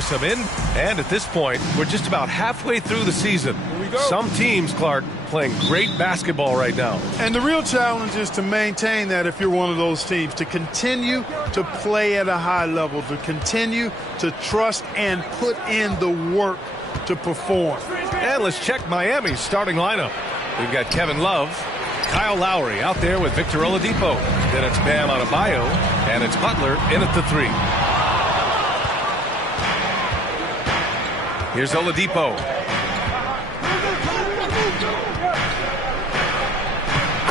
Some in, and at this point, we're just about halfway through the season. Here we go. Some teams, Clark, playing great basketball right now. And the real challenge is to maintain that if you're one of those teams, to continue to play at a high level, to continue to trust and put in the work to perform. And let's check Miami's starting lineup. We've got Kevin Love, Kyle Lowry out there with Victor Oladipo. Then it's Bam Adebayo, and it's Butler in at the 3. Here's Oladipo.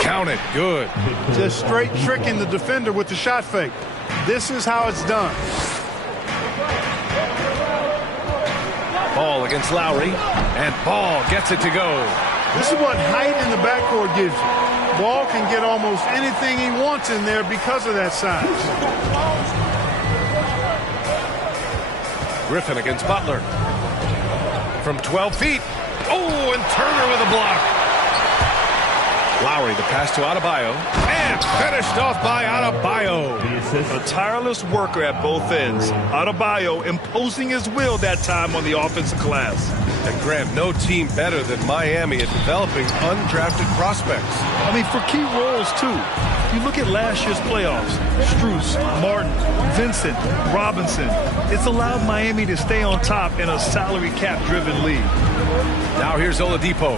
Count it. Good. Just straight tricking the defender with the shot fake. This is how it's done. Ball against Lowry, and Ball gets it to go. This is what height in the backcourt gives you. Ball can get almost anything he wants in there because of that size. Griffin against Butler. From 12 feet. Oh, and Turner with a block. Lowry, the pass to Adebayo. And finished off by Adebayo. A tireless worker at both ends. Adebayo imposing his will that time on the offensive glass. And Graham, no team better than Miami at developing undrafted prospects. I mean, for key roles, too. You look at last year's playoffs. Strus, Martin, Vincent, Robinson. It's allowed Miami to stay on top in a salary cap-driven league. Now here's Oladipo,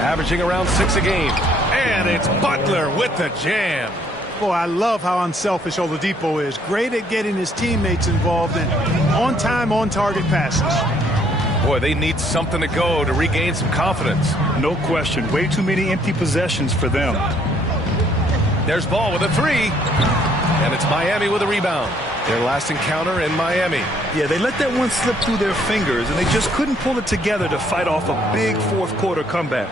averaging around 6 a game. And it's Butler with the jam. Boy, I love how unselfish Oladipo is. Great at getting his teammates involved in on-time, on-target passes. Boy, they need something to go to regain some confidence. No question. Way too many empty possessions for them. There's Ball with a 3. And it's Miami with a rebound. Their last encounter in Miami. Yeah, they let that one slip through their fingers, and they just couldn't pull it together to fight off a big fourth-quarter comeback.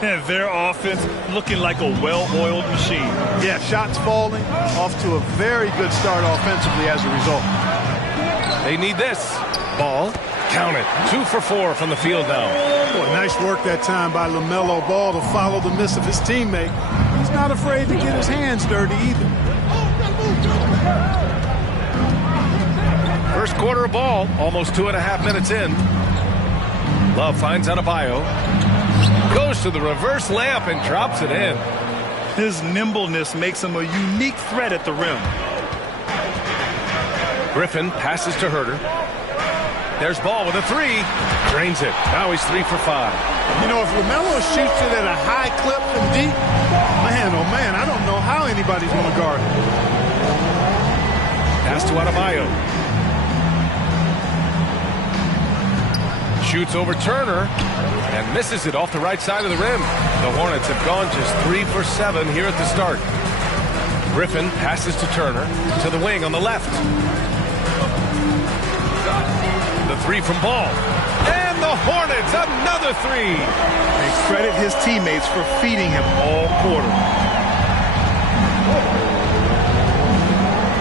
Their offense looking like a well-oiled machine. Yeah, shots falling, off to a very good start offensively as a result. They need this. Ball, count it. 2 for 4 from the field now. Boy, nice work that time by LaMelo Ball to follow the miss of his teammate. He's not afraid to get his hands dirty either. First quarter of ball, almost 2.5 minutes in. Love finds Adebayo. Goes to the reverse layup and drops it in. His nimbleness makes him a unique threat at the rim. Griffin passes to Herter. There's Ball with a 3. Drains it. Now he's 3 for 5. You know, if LaMelo shoots it at a high clip from deep, man, oh man, I don't know how anybody's going to guard it. Pass to Adebayo. Shoots over Turner and misses it off the right side of the rim. The Hornets have gone just 3 for 7 here at the start. Griffin passes to Turner to the wing on the left. The 3 from Ball. And the Hornets, another 3. They credit his teammates for feeding him all quarter.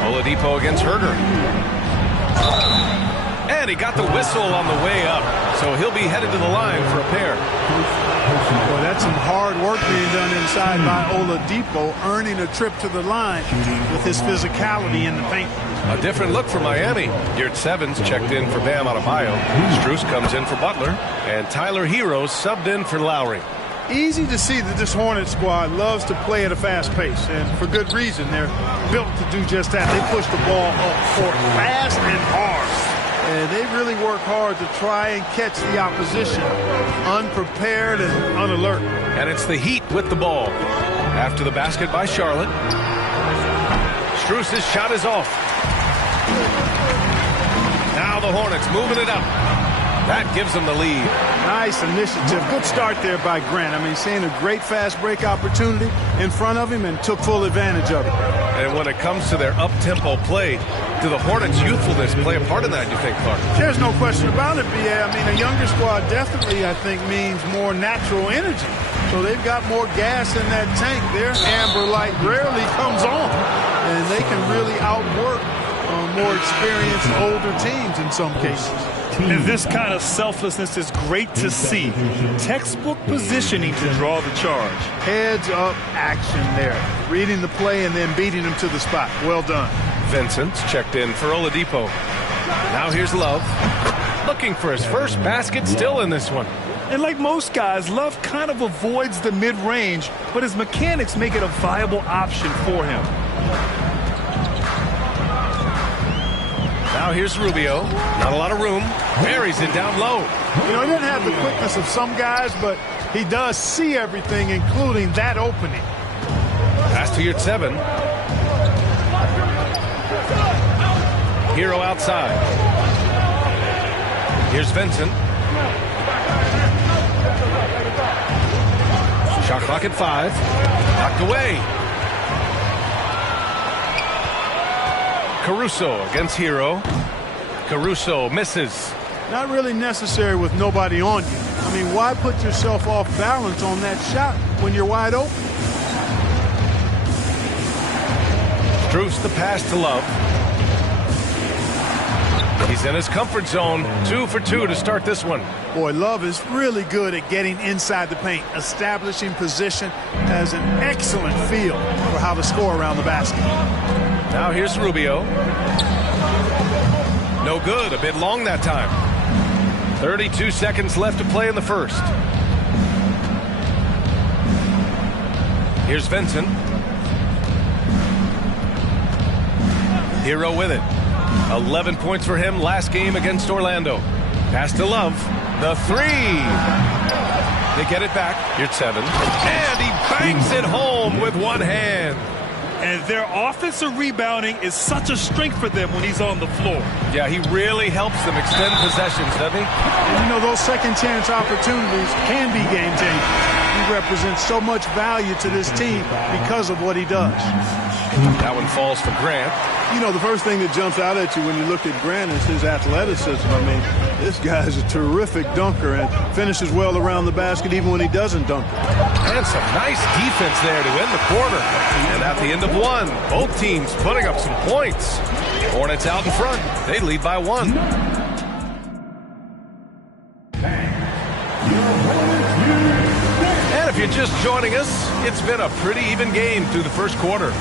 Oladipo against Herter. And he got the whistle on the way up, so he'll be headed to the line for a pair. Boy, that's some hard work being done inside by Oladipo, earning a trip to the line with his physicality in the paint. A different look for Miami. Yurt Sevens checked in for Bam Adebayo. Strus comes in for Butler, and Tyler Hero subbed in for Lowry. Easy to see that this Hornets squad loves to play at a fast pace, and for good reason. They're built to do just that. They push the ball up court fast and hard. And they really work hard to try and catch the opposition unprepared and unalert. And it's the Heat with the ball. After the basket by Charlotte. Strus's shot is off. Now the Hornets moving it up. That gives them the lead. Nice initiative. Good start there by Grant. I mean, seeing a great fast break opportunity in front of him and took full advantage of it. And when it comes to their up-tempo play, do the Hornets' youthfulness play a part in that, you think, Clark? There's no question about it, B.A. I mean, a younger squad definitely, I think, means more natural energy. So they've got more gas in that tank. Their amber light rarely comes on. And they can really outwork more experienced, older teams in some cases. And this kind of selflessness is great to see. Textbook positioning to draw the charge. Heads-up action there. Reading the play and then beating him to the spot. Well done. Vincent checked in for Oladipo. Now here's Love. Looking for his first basket still in this one. And like most guys, Love kind of avoids the mid-range, but his mechanics make it a viable option for him. Now here's Rubio. Not a lot of room. Buries it down low. You know, he didn't have the quickness of some guys, but he does see everything, including that opening. Pass to Yurtseven. Hero outside. Here's Vincent. Shot clock at 5. Knocked away. Caruso against Hero. Caruso misses. Not really necessary with nobody on you. I mean, why put yourself off balance on that shot when you're wide open? Strus the pass to Love. He's in his comfort zone. 2 for 2 to start this one. Boy, Love is really good at getting inside the paint, establishing position, has an excellent feel for how to score around the basket. Now here's Rubio. No good. A bit long that time. 32 seconds left to play in the first. Here's Vincent. Hero with it. 11 points for him last game against Orlando. Pass to Love. The 3. They get it back. Yurtseven. And he bangs it home with one hand. And their offensive rebounding is such a strength for them when he's on the floor. Yeah, he really helps them extend possessions, doesn't he? And you know, those second chance opportunities can be game changing. He represents so much value to this team because of what he does. That one falls for Grant. You know, the first thing that jumps out at you when you look at Grant is his athleticism. I mean, this guy is a terrific dunker and finishes well around the basket even when he doesn't dunk it. And some nice defense there to end the quarter. And at the end of one, both teams putting up some points. Hornets out in front. They lead by 1. And if you're just joining us, it's been a pretty even game through the first quarter.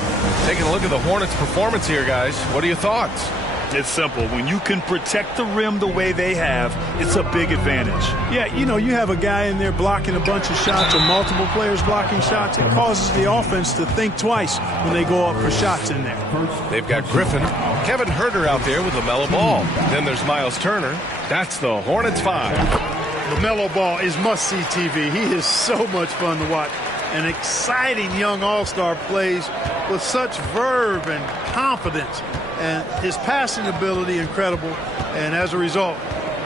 Taking a look at the Hornets' performance here, guys. What are your thoughts? It's simple. When you can protect the rim the way they have, it's a big advantage. Yeah, you know, you have a guy in there blocking a bunch of shots or multiple players blocking shots. It causes the offense to think twice when they go up for shots in there. They've got Griffin, Kevin Huerter out there with LaMelo Ball. Then there's Miles Turner. That's the Hornets 5. LaMelo Ball is must-see TV. He is so much fun to watch. An exciting young all-star plays with such verve and confidence. And his passing ability incredible. And as a result,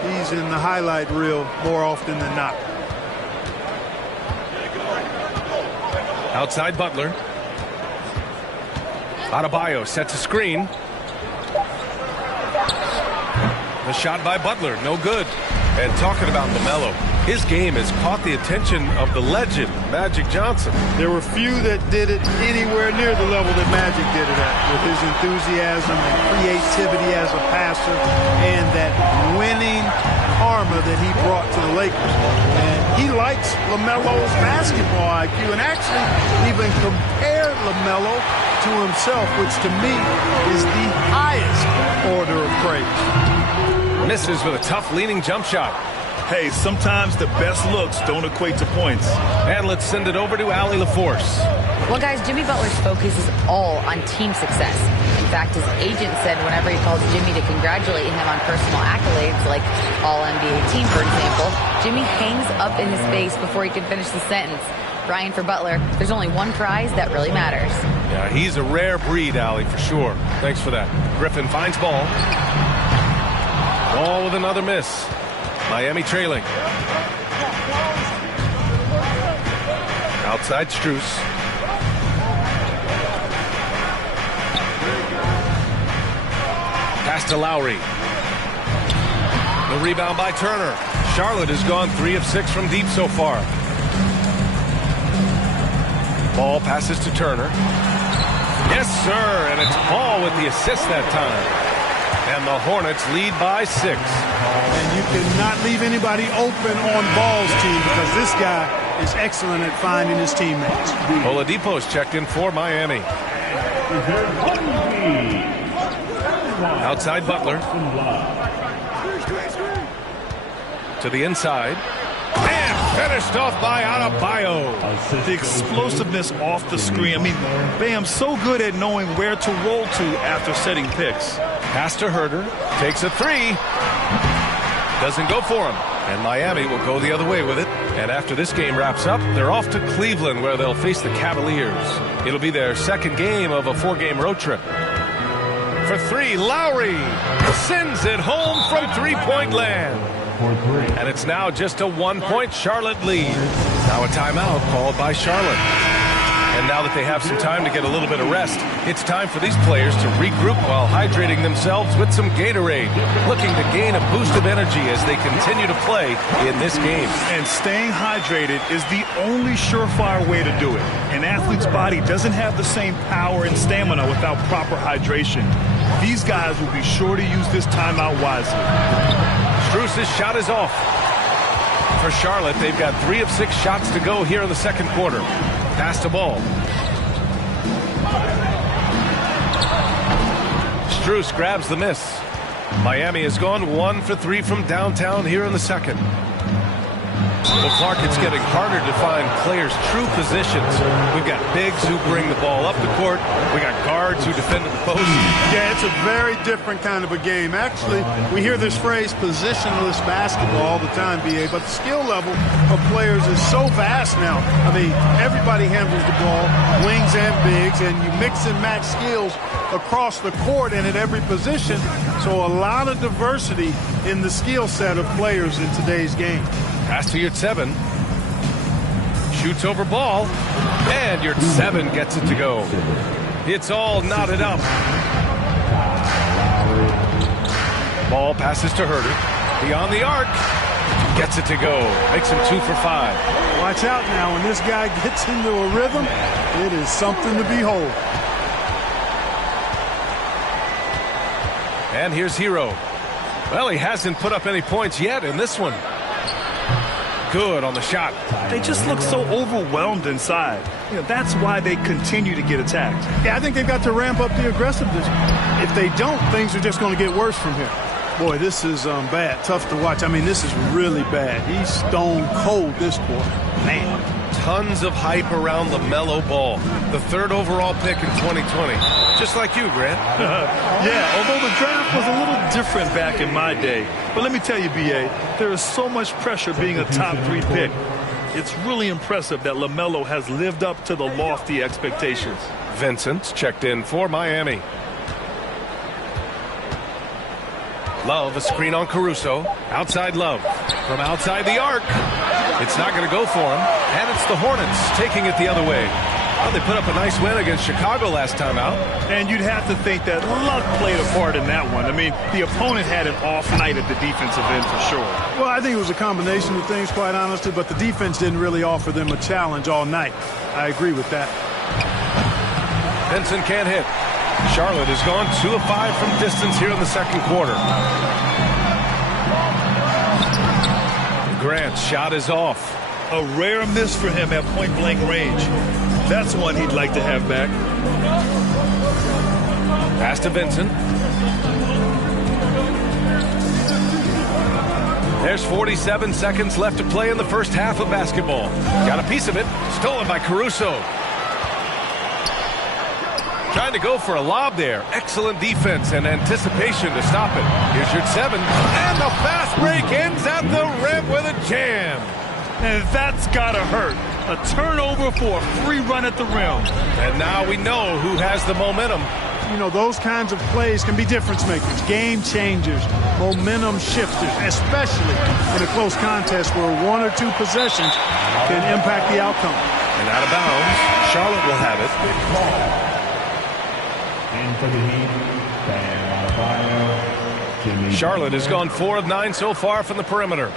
he's in the highlight reel more often than not. Outside Butler. Adebayo sets a screen. The shot by Butler, no good. And talking about LaMelo, his game has caught the attention of the legend, Magic Johnson. There were few that did it anywhere near the level that Magic did it at, with his enthusiasm and creativity as a passer and that winning karma that he brought to the Lakers. And he likes LaMelo's basketball IQ and actually even compared LaMelo to himself, which to me is the highest order of praise. Misses with a tough leaning jump shot. Hey, sometimes the best looks don't equate to points. And let's send it over to Allie LaForce. Well, guys, Jimmy Butler's focus is all on team success. In fact, his agent said whenever he calls Jimmy to congratulate him on personal accolades, like All-NBA team, for example, Jimmy hangs up in his face before he can finish the sentence. Brian, for Butler, there's only one prize that really matters. Yeah, he's a rare breed, Allie, for sure. Thanks for that. Griffin finds Ball. Ball with another miss. Miami trailing. Outside Strus. Pass to Lowry. The rebound by Turner. Charlotte has gone 3 of 6 from deep so far. Ball passes to Turner. Yes, sir, and it's Ball with the assist that time. And the Hornets lead by 6. And you cannot leave anybody open on Ball's team because this guy is excellent at finding his teammates. Oladipo's checked in for Miami. Outside Butler. To the inside. And finished off by Adebayo. The explosiveness off the screen. I mean, Bam so good at knowing where to roll to after setting picks. Pass to Herter. Takes a three. Doesn't go for him. And Miami will go the other way with it. And after this game wraps up, they're off to Cleveland, where they'll face the Cavaliers. It'll be their second game of a 4-game road trip. For three, Lowry sends it home from three-point land. And it's now just a 1-point Charlotte lead. Now a timeout called by Charlotte. And now that they have some time to get a little bit of rest, it's time for these players to regroup while hydrating themselves with some Gatorade, looking to gain a boost of energy as they continue to play in this game. And staying hydrated is the only surefire way to do it. An athlete's body doesn't have the same power and stamina without proper hydration. These guys will be sure to use this timeout wisely. Strus's shot is off. For Charlotte, they've got 3 of 6 shots to go here in the second quarter. Pass the ball. Strus grabs the miss. Miami has gone 1 for 3 from downtown here in the second. Well, Clark, it's getting harder to find players' true positions. We've got bigs who bring the ball up the court. We got guards who defend at the post. Yeah, it's a very different kind of a game. Actually, we hear this phrase positionless basketball all the time, BA, but the skill level of players is so vast now. I mean, everybody handles the ball, wings and bigs, and you mix and match skills across the court and at every position. So a lot of diversity in the skill set of players in today's game. Pass to Yurtseven. Shoots over ball. And Yurtseven gets it to go. It's all knotted up. Ball passes to Herter. Beyond the arc. Gets it to go. Makes him 2 for 5. Watch out now. When this guy gets into a rhythm, it is something to behold. And here's Hero. Well, he hasn't put up any points yet in this one. Good on the shot. They just look so overwhelmed inside. You know, that's why they continue to get attacked. Yeah, I think they've got to ramp up the aggressiveness. If they don't, things are just going to get worse from here. Boy, this is bad. Tough to watch. I mean, this is really bad. He's stone cold this quarter. Man. Tons of hype around LaMelo Ball, the 3rd overall pick in 2020. Just like you, Grant. Yeah, although the draft was a little different back in my day. But let me tell you, B.A., there is so much pressure being a top 3 pick. It's really impressive that LaMelo has lived up to the lofty expectations. Vincent checked in for Miami. Love, a screen on Caruso. Outside Love. From outside the arc. It's not going to go for him. And it's the Hornets taking it the other way. Well, they put up a nice win against Chicago last time out. And you'd have to think that luck played a part in that one. I mean, the opponent had an off night at the defensive end for sure. Well, I think it was a combination of things, quite honestly, but the defense didn't really offer them a challenge all night. I agree with that. Vincent can't hit. Charlotte has gone 2 of 5 from distance here in the second quarter. Grant's shot is off. A rare miss for him at point-blank range. That's one he'd like to have back. Pass to Vincent. There's 47 seconds left to play in the first half of basketball. Got a piece of it. Stolen by Caruso. Trying to go for a lob there. Excellent defense and anticipation to stop it. Here's Yurtseven. And the fast break ends at the rim with a jam. And that's got to hurt. A turnover for a free run at the rim. And now we know who has the momentum. You know, those kinds of plays can be difference makers, game changers, momentum shifters, especially in a close contest where 1 or 2 possessions can impact the outcome. And out of bounds, Charlotte will have it. Charlotte has gone 4 of 9 so far from the perimeter.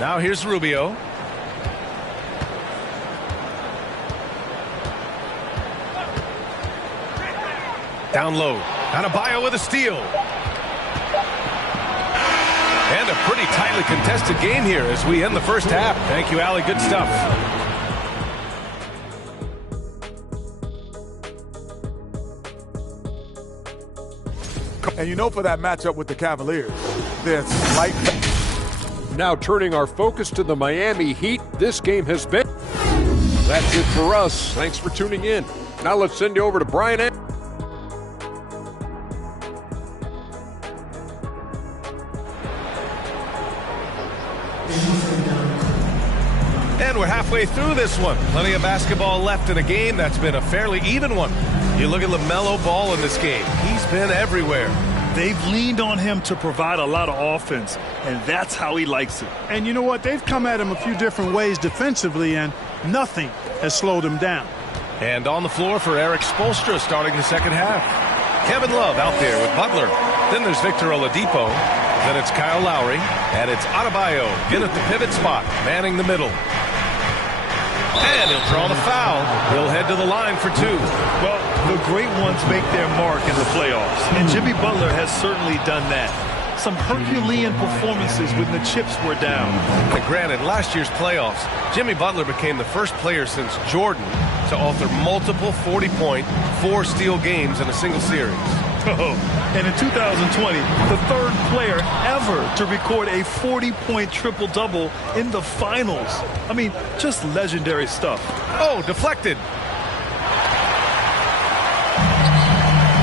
Now here's Rubio. Down low. Adebayo with a steal. And a pretty tightly contested game here as we end the first half. Thank you, Allie. Good stuff. And you know, for that matchup with the Cavaliers, they're slight. Now turning our focus to the Miami Heat, this game has been. That's it for us. Thanks for tuning in. Now let's send you over to Brian. And we're halfway through this one. Plenty of basketball left in a game that's been a fairly even one. You look at LaMelo Ball in this game. He's been everywhere. They've leaned on him to provide a lot of offense, and that's how he likes it. And you know what? They've come at him a few different ways defensively, and nothing has slowed him down. And on the floor for Eric Spoelstra starting the second half. Kevin Love out there with Butler. Then there's Victor Oladipo. Then it's Kyle Lowry. And it's Adebayo in at the pivot spot, manning the middle. And he'll draw the foul. He'll head to the line for two. Well, the great ones make their mark in the playoffs, and Jimmy Butler has certainly done that. Some Herculean performances when the chips were down. And granted, last year's playoffs, Jimmy Butler became the first player since Jordan to author multiple 40-point, 4-steal games in a single series. Oh, and in 2020, the third player ever to record a 40-point triple-double in the finals. I mean, just legendary stuff. Oh, deflected.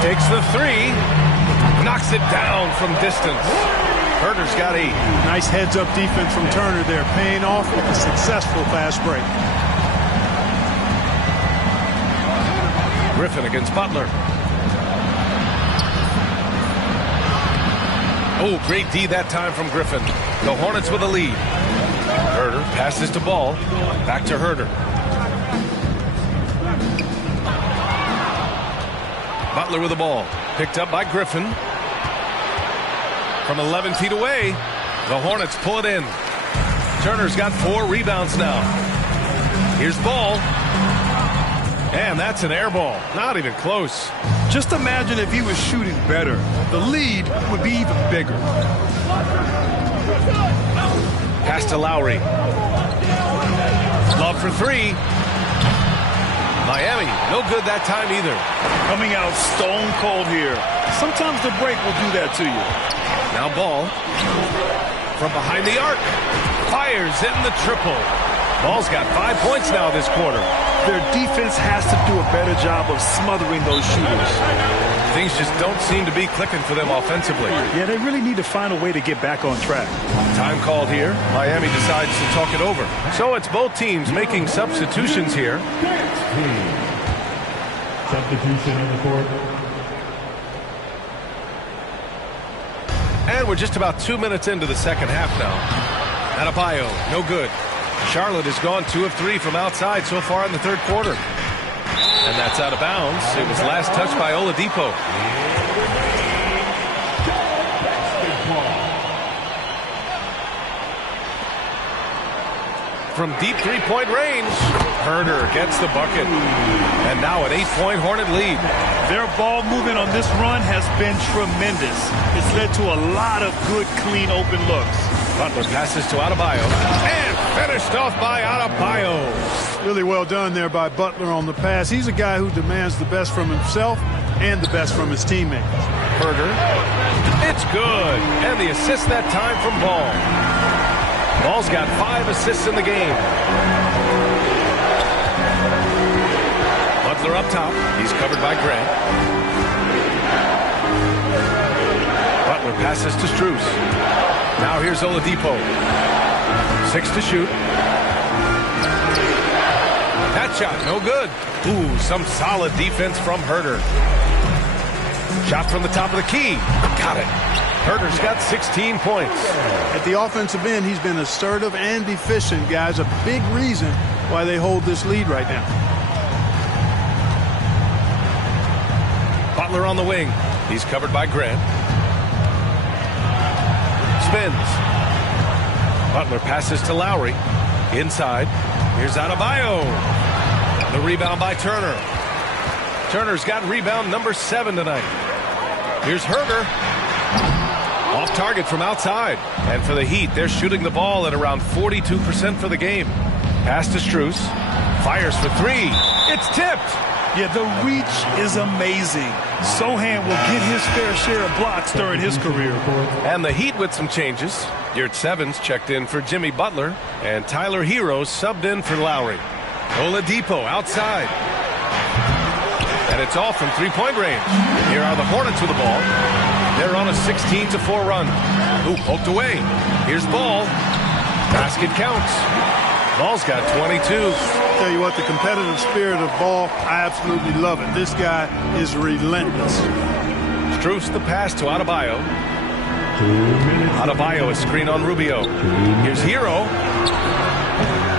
Takes the three. Knocks it down from distance. Herder's got 8. Nice heads-up defense from Turner there, paying off with a successful fast break. Griffin against Butler. Oh, great D that time from Griffin. The Hornets with a lead. Herder passes to Ball. Back to Herder. Butler with the ball. Picked up by Griffin. From 11 feet away, the Hornets pull it in. Turner's got 4 rebounds now. Here's Ball. And that's an air ball. Not even close. Just imagine if he was shooting better. The lead would be even bigger. Pass to Lowry. Love for 3. Miami, no good that time either. Coming out stone cold here. Sometimes the break will do that to you. Now Ball from behind the arc. Fires in the triple. Ball's got 5 points now this quarter. Their defense has to do a better job of smothering those shooters. Things just don't seem to be clicking for them offensively. Yeah, they really need to find a way to get back on track. Time called here. Miami decides to talk it over. So it's both teams making substitutions here. Substitution on the court. And we're just about 2 minutes into the second half now. Adebayo, no good. Charlotte has gone 2 of 3 from outside so far in the third quarter. And that's out of bounds. It was last touched by Oladipo. From deep three-point range, Herder gets the bucket. And now an 8-point Hornet lead. Their ball movement on this run has been tremendous. It's led to a lot of good, clean, open looks. Butler passes to Adebayo. And finished off by Adebayo. Really well done there by Butler on the pass. He's a guy who demands the best from himself and the best from his teammates. Herder. It's good. And the assist that time from Ball. Ball's got 5 assists in the game. Butler up top. He's covered by Grant. Butler passes to Strus. Now here's Oladipo. 6 to shoot. That shot, no good. Ooh, some solid defense from Herder. Shot from the top of the key. Got it. Herder's got 16 points. At the offensive end, he's been assertive and efficient, guys. A big reason why they hold this lead right now. Butler on the wing. He's covered by Grant. Spins. Butler passes to Lowry. Inside. Here's Adebayo. The rebound by Turner. Turner's got rebound number 7 tonight. Here's Herder. Off target from outside. And for the Heat, they're shooting the ball at around 42% for the game. Pass to Strus. Fires for 3. It's tipped. Yeah, the reach is amazing. Sochan will get his fair share of blocks during his career. And the Heat with some changes. Yurt Sevens checked in for Jimmy Butler, and Tyler Hero subbed in for Lowry. Oladipo outside. And it's off from three-point range. Here are the Hornets with the ball. They're on a 16-4 run. Ooh, poked away. Here's Ball. Basket counts. Ball's got 22. Tell you what, the competitive spirit of Ball, I absolutely love it. This guy is relentless. Strus the pass to Adebayo. Adebayo, a screen on Rubio. Here's Hero.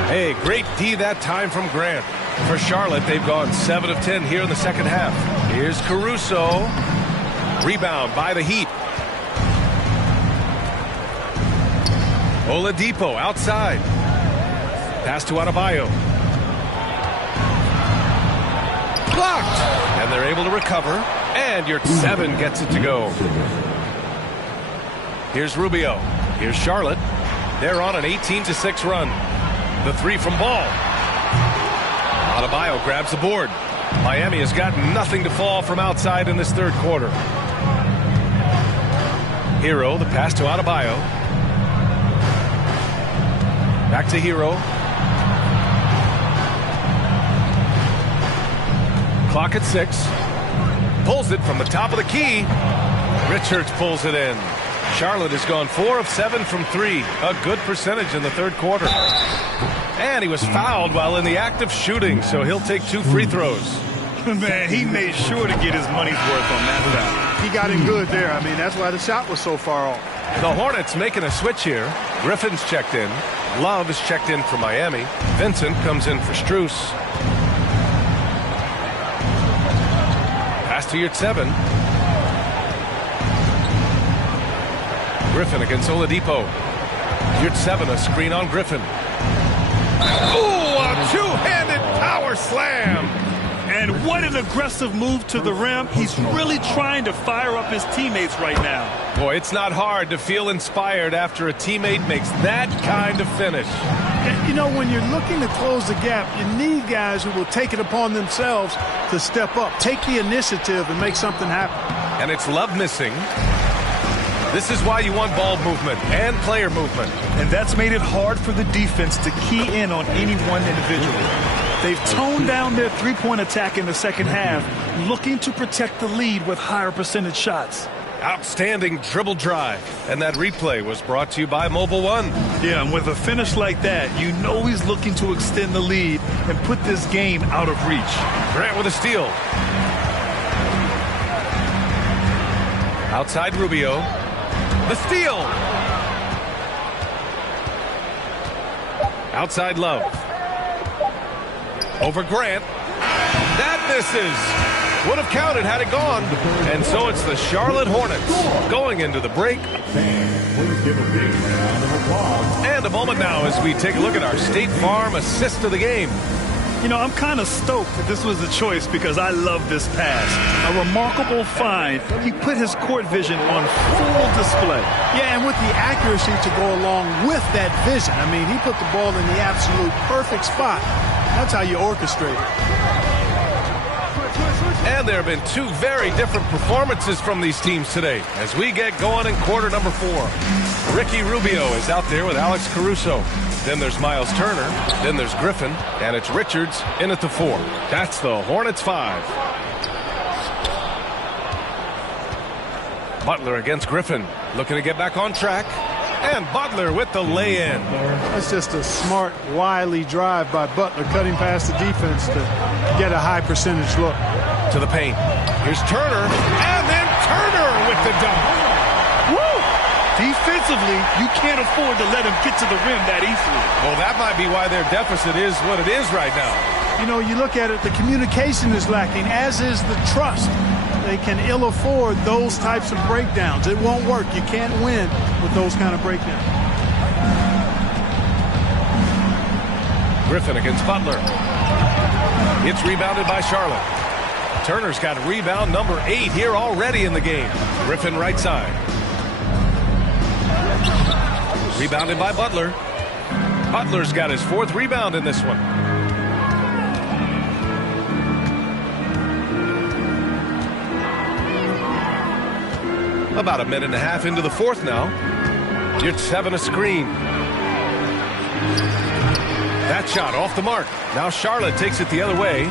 Hey, great D that time from Grant. For Charlotte, they've gone 7 of 10 here in the second half. Here's Caruso. Rebound by the Heat. Oladipo outside. Pass to Adebayo. Blocked. And they're able to recover. And Yurt Seven gets it to go. Here's Rubio. Here's Charlotte. They're on an 18-6 run. The three from Ball. Adebayo grabs the board. Miami has got nothing to fall from outside in this third quarter. Hero, the pass to Adebayo. Back to Hero. Clock at 6. Pulls it from the top of the key. Richards pulls it in. Charlotte has gone 4 of 7 from 3. A good percentage in the third quarter. And he was fouled while in the act of shooting, so he'll take 2 free throws. Man, he made sure to get his money's worth on that foul. He got him good there. I mean, that's why the shot was so far off. The Hornets making a switch here. Griffin's checked in. Love is checked in for Miami. Vincent comes in for Strus. Pass to Yurt Seven. Griffin against Oladipo. Yurt Seven, a screen on Griffin. Ooh, a two-handed power slam. And what an aggressive move to the rim. He's really trying to fire up his teammates right now. Boy, it's not hard to feel inspired after a teammate makes that kind of finish. You know, when you're looking to close the gap, you need guys who will take it upon themselves to step up, take the initiative, and make something happen. And it's Love missing. This is why you want ball movement and player movement. And that's made it hard for the defense to key in on any one individual. They've toned down their three-point attack in the second half, looking to protect the lead with higher percentage shots. Outstanding dribble drive. And that replay was brought to you by Mobile One. Yeah, and with a finish like that, you know he's looking to extend the lead and put this game out of reach. Grant with a steal. Outside Rubio. The steal. Outside Love. Over Grant. That misses. Would have counted had it gone. And so it's the Charlotte Hornets going into the break. And a moment now as we take a look at our State Farm assist of the game. You know, I'm kind of stoked that this was the choice because I love this pass. A remarkable find. He put his court vision on full display. Yeah, and with the accuracy to go along with that vision. I mean, he put the ball in the absolute perfect spot. That's how you orchestrate it. And there have been 2 very different performances from these teams today as we get going in quarter number 4. Ricky Rubio is out there with Alex Caruso. Then there's Miles Turner. Then there's Griffin. And it's Richards in at the 4. That's the Hornets 5. Butler against Griffin. Looking to get back on track. And Butler with the lay-in. That's just a smart, wily drive by Butler, cutting past the defense to get a high percentage look. To the paint. Here's Turner. And then Turner with the dunk. Woo! Defensively, you can't afford to let him get to the rim that easily. Well, that might be why their deficit is what it is right now. You know, you look at it, the communication is lacking, as is the trust. They can ill afford those types of breakdowns. It won't work. You can't win with those kind of breakdowns. Griffin against Butler. It's rebounded by Charlotte. Turner's got rebound number 8 here already in the game. Griffin right side. Rebounded by Butler. Butler's got his 4th rebound in this one. About a minute and a half into the fourth now. Yurtseven a screen. That shot off the mark. Now Charlotte takes it the other way.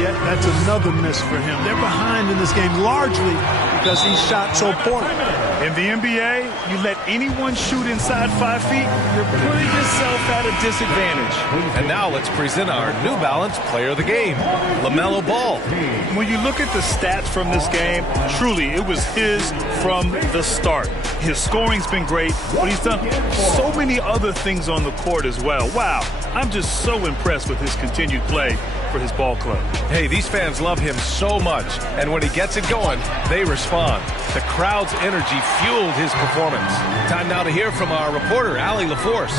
Yeah, that's another miss for him. They're behind in this game largely because he shot so poorly. In the NBA, you let anyone shoot inside 5 feet, you're putting yourself at a disadvantage. And now let's present our New Balance Player of the Game, LaMelo Ball. When you look at the stats from this game, truly, it was his from the start. His scoring's been great, but he's done so many other things on the court as well. Wow, I'm just so impressed with his continued play for his ball club. Hey, these fans love him so much, and when he gets it going, they respond. The crowd's energy fueled his performance. Time now to hear from our reporter, Allie LaForce.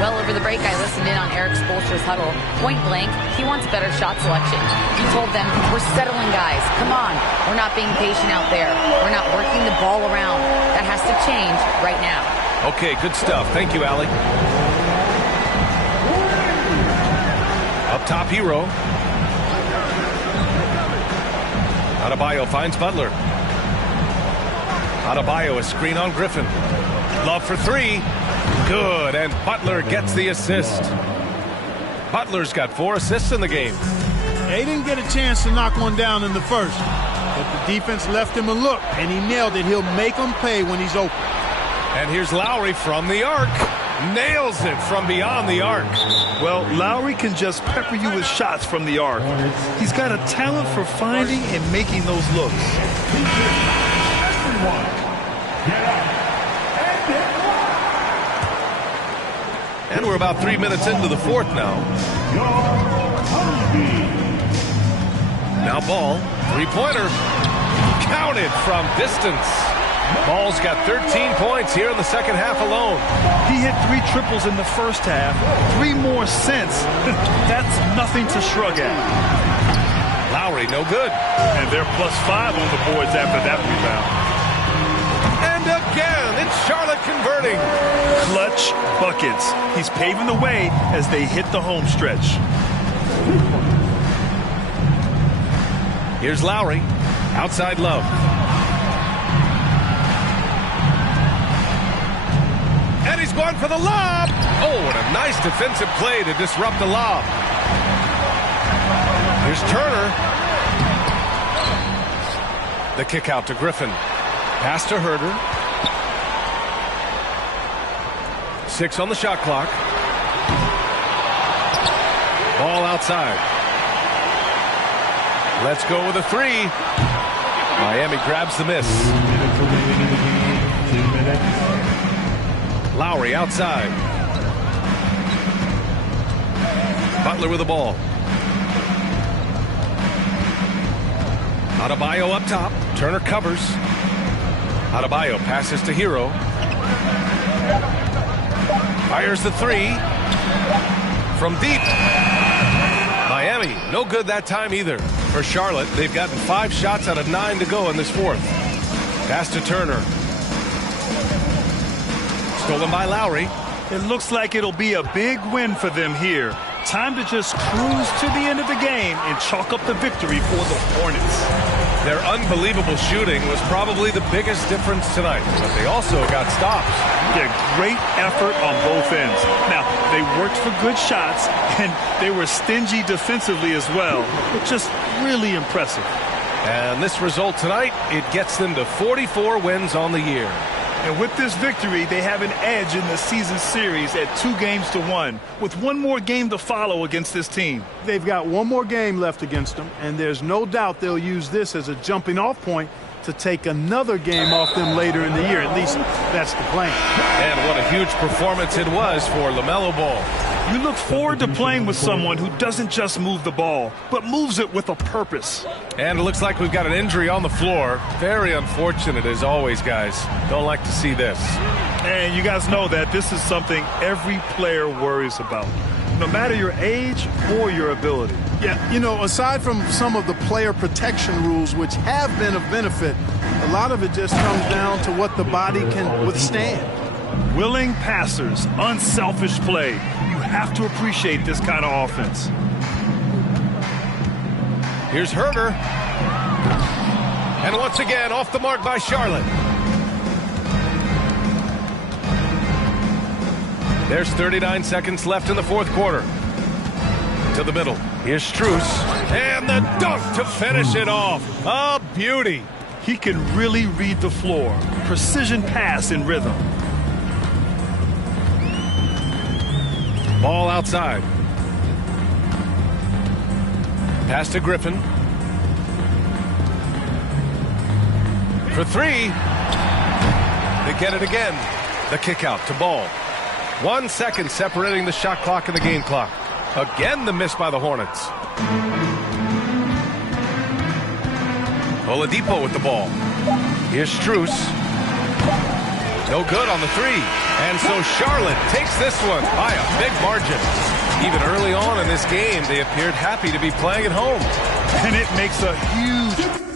Well, over the break, I listened in on Eric Spoelstra's huddle. Point blank, he wants better shot selection. He told them, we're settling, guys. Come on. We're not being patient out there. We're not working the ball around. That has to change right now. Okay, good stuff. Thank you, Allie. Up top, Hero. Adebayo finds Butler. Adebayo, a screen on Griffin. Love for three. Good, and Butler gets the assist. Butler's got 4 assists in the game. They didn't get a chance to knock one down in the first, but the defense left him a look, and he nailed it. He'll make them pay when he's open. And here's Lowry from the arc. Nails it from beyond the arc. Well, Lowry can just pepper you with shots from the arc. He's got a talent for finding and making those looks. And we're about 3 minutes into the fourth now. Now Ball, three-pointer. Counted from distance. Ball's got 13 points here in the second half alone. He hit 3 triples in the first half, 3 more since. That's nothing to shrug at. Lowry, no good. And they're +5 on the boards after that rebound. And again, it's Charlotte converting. Clutch buckets. He's paving the way as they hit the home stretch. Here's Lowry. Outside Love. And he's going for the lob. Oh, and a nice defensive play to disrupt the lob. Here's Turner. The kick out to Griffin. Pass to Herder. 6 on the shot clock. Ball outside. Let's go with a 3. Miami grabs the miss. Lowry outside. Butler with the ball. Adebayo up top. Turner covers. Adebayo passes to Hero. Fires the 3. From deep. Miami, no good that time either. For Charlotte, they've gotten 5 shots out of 9 to go in this fourth. Pass to Turner. Stolen by Lowry. It looks like it'll be a big win for them here. Time to just cruise to the end of the game and chalk up the victory for the Hornets. Their unbelievable shooting was probably the biggest difference tonight, but they also got stops. Yeah, great effort on both ends. Now, they worked for good shots, and they were stingy defensively as well. Just really impressive. And this result tonight, it gets them to 44 wins on the year. And with this victory, they have an edge in the season series at 2-1, with one more game to follow against this team. They've got one more game left against them, and there's no doubt they'll use this as a jumping-off point to take another game off them later in the year. At least that's the plan. And what a huge performance it was for LaMelo Ball. You look forward to playing with someone who doesn't just move the ball, but moves it with a purpose. And it looks like we've got an injury on the floor. Very unfortunate as always, guys. Don't like to see this. And you guys know that this is something every player worries about, no matter your age or your ability. Yeah, you know, aside from some of the player protection rules, which have been of benefit, a lot of it just comes down to what the body can withstand. Willing passers, unselfish play. You have to appreciate this kind of offense. Here's Herder. And once again, off the mark by Charlotte. There's 39 seconds left in the fourth quarter. To the middle. Here's Strus. And the dunk to finish it off. A beauty. He can really read the floor. Precision pass in rhythm. Ball outside. Pass to Griffin. For three. They get it again. The kick out to Ball. 1 second separating the shot clock and the game clock. Again, the miss by the Hornets. Oladipo with the ball. Here's Strus. No good on the three. And so Charlotte takes this one by a big margin. Even early on in this game, they appeared happy to be playing at home. And it makes a huge